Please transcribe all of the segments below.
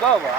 বাবা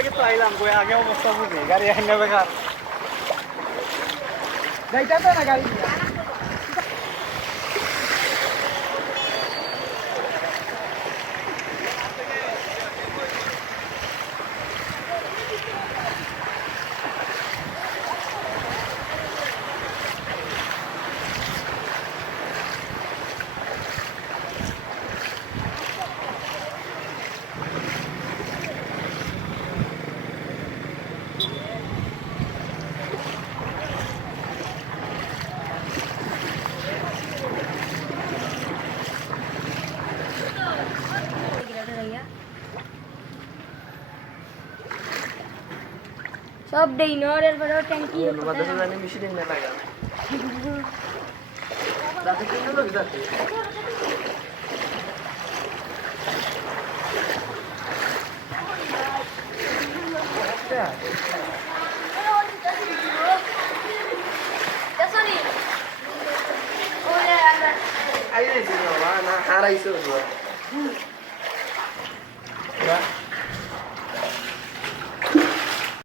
lagi tuh ailam gue agak mau ketemu nih gari yang nggak bekar. Dari jatuh na gari ini. সব দেই নরের বড় ট্যাঙ্কি মাদ্রাসা জানি মিশিয়ে না লাগা যাতে কি লোক যাতে আইরে ছিল না হারাইছো